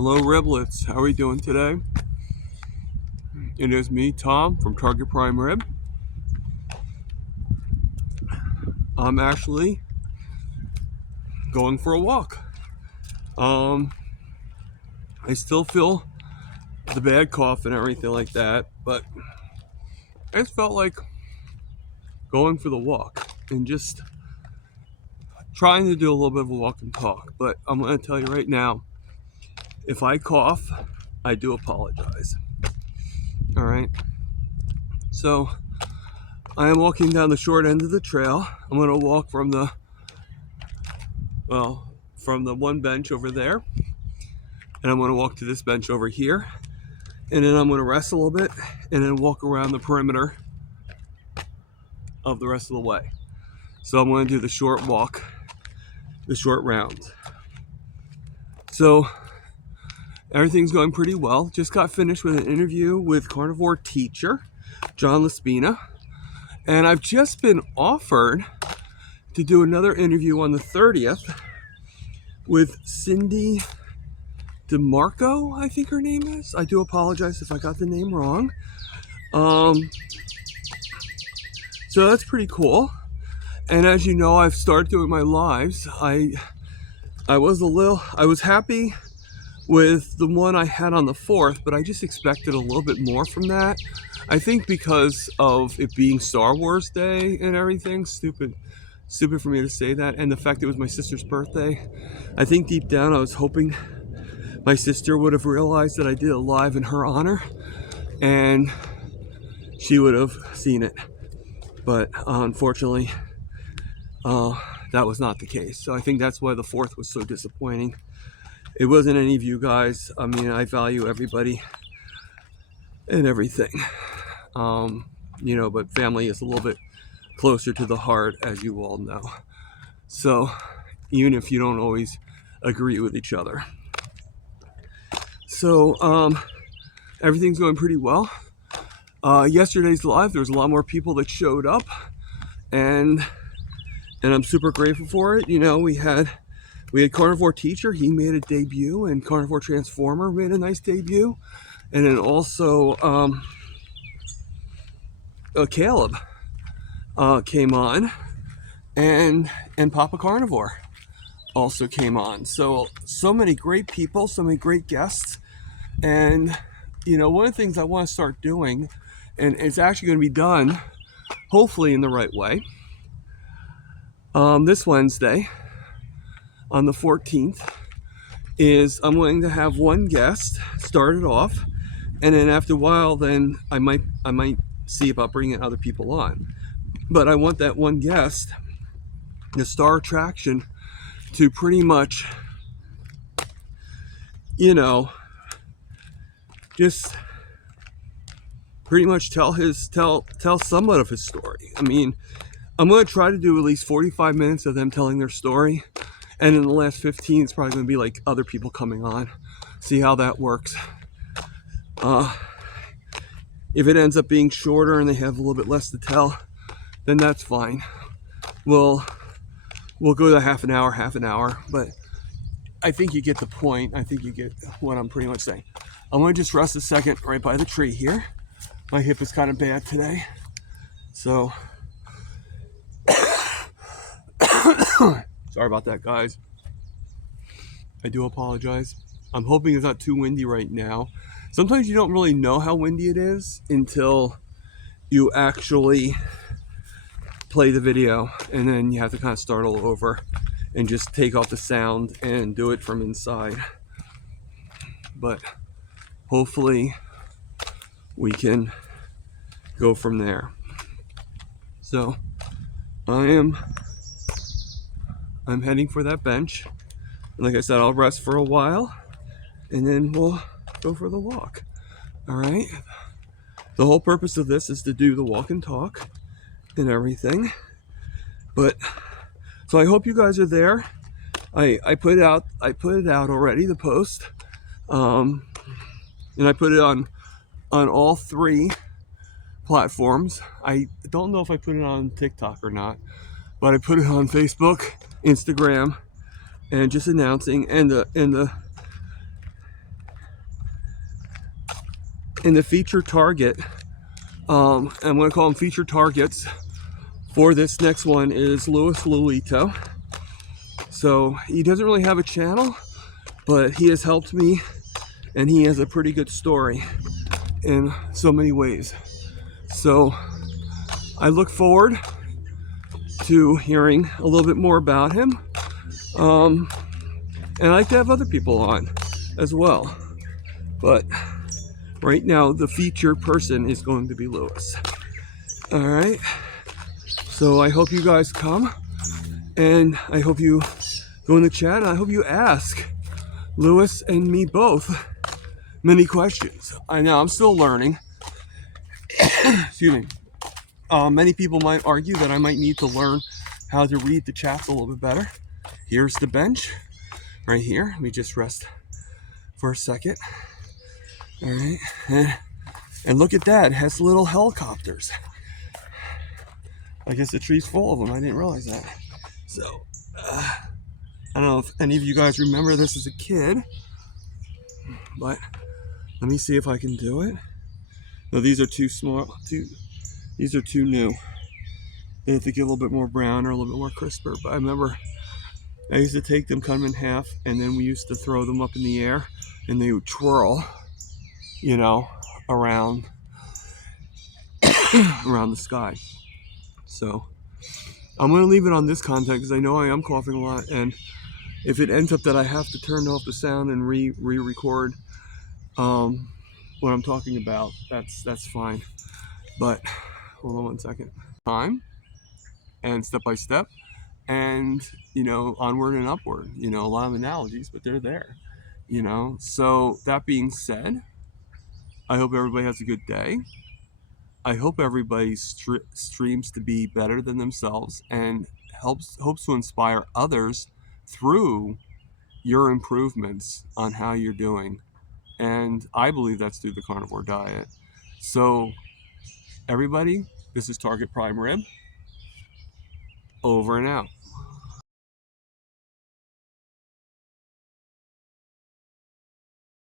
Hello Riblets, how are we doing today? It is me, Tom, from Target Prime Rib. I'm actually going for a walk. I still feel the bad cough and everything like that, but I just felt like going for the walk and just trying to do a little bit of a walk and talk. But I'm going to tell you right now, if I cough, I do apologize. All right. So I am walking down the short end of the trail. I'm going to walk from the one bench over there, and I'm going to walk to this bench over here, and then I'm going to rest a little bit and then walk around the perimeter of the rest of the way. So I'm going to do the short walk, the short round. So everything's going pretty well. Just got finished with an interview with carnivore teacher John Laspina, and I've just been offered to do another interview on the 30th with Cindy DeMarco, I think her name is. I do apologize if I got the name wrong. So that's pretty cool. And as you know, I've started doing my lives. I was happy with the one I had on the 4th, but I just expected a little bit more from that. I think because of it being Star Wars Day and everything, stupid for me to say that, and the fact it was my sister's birthday. I think deep down I was hoping my sister would have realized that I did a live in her honor and she would have seen it. But unfortunately, that was not the case. So I think that's why the 4th was so disappointing. It wasn't any of you guys. I mean, I value everybody and everything. But family is a little bit closer to the heart, as you all know. So even if you don't always agree with each other. So everything's going pretty well. Yesterday's live, there was a lot more people that showed up, and I'm super grateful for it. You know, we had Carnivore Teacher, he made a debut, and Carnivore Transformer made a nice debut, and then also Caleb came on, and Papa Carnivore also came on. So many great people, so many great guests. And one of the things I want to start doing, and it's actually going to be done hopefully in the right way, this Wednesday on the 14th, is I'm willing to have one guest start it off, and then after a while then I might see about bringing other people on. But I want that one guest, the star attraction, to pretty much just pretty much tell somewhat of his story. I mean, I'm going to try to do at least 45 minutes of them telling their story, and in the last 15 it's probably going to be like other people coming on. See how that works. If it ends up being shorter and they have a little bit less to tell, then that's fine. We'll go to half an hour, but I think you get the point. I think you get what I'm pretty much saying. I'm going to just rest a second right by the tree here. My hip is kind of bad today, so sorry about that, guys. I do apologize. I'm hoping it's not too windy right now. Sometimes you don't really know how windy it is until you actually play the video, and then you have to kind of start all over and just take off the sound and do it from inside. But hopefully we can go from there. So I'm heading for that bench, and like I said, I'll rest for a while and then we'll go for the walk. All right, the whole purpose of this is to do the walk and talk and everything. But so I hope you guys are there. I put it out already, the post, and I put it on all 3 platforms. I don't know if I put it on TikTok or not, but I put it on Facebook, Instagram, and just announcing, and the And the feature target, I'm going to call them feature targets for this next one, is Louis Lolito. So he doesn't really have a channel, but he has helped me, and he has a pretty good story in so many ways. So I look forward to hearing a little bit more about him. And I like to have other people on as well. But right now, the featured person is going to be Louis. All right. So I hope you guys come, and I hope you go in the chat, and I hope you ask Louis and me both many questions. I know I'm still learning. Excuse me. Many people might argue that I might need to learn how to read the chats a little bit better. Here's the bench right here. Let me just rest for a second. All right. And look at that. It has little helicopters. I guess the tree's full of them. I didn't realize that. So, I don't know if any of you guys remember this as a kid, but let me see if I can do it. No, these are too small. These are too new. They have to get a little bit more brown or a little bit more crisper. But I remember I used to take them, cut them in half, and then we used to throw them up in the air, and they would twirl, you know, around around the sky. So I'm going to leave it on this content because I know I am coughing a lot, and if it ends up that I have to turn off the sound and re-record what I'm talking about, that's fine. But hold on one second. Time and step by step, and you know, onward and upward. You know, a lot of analogies, but they're there. You know, so that being said, I hope everybody has a good day. I hope everybody streams to be better than themselves and hopes to inspire others through your improvements on how you're doing. And I believe that's through the carnivore diet. So everybody, this is Target Prime Rib, over and out.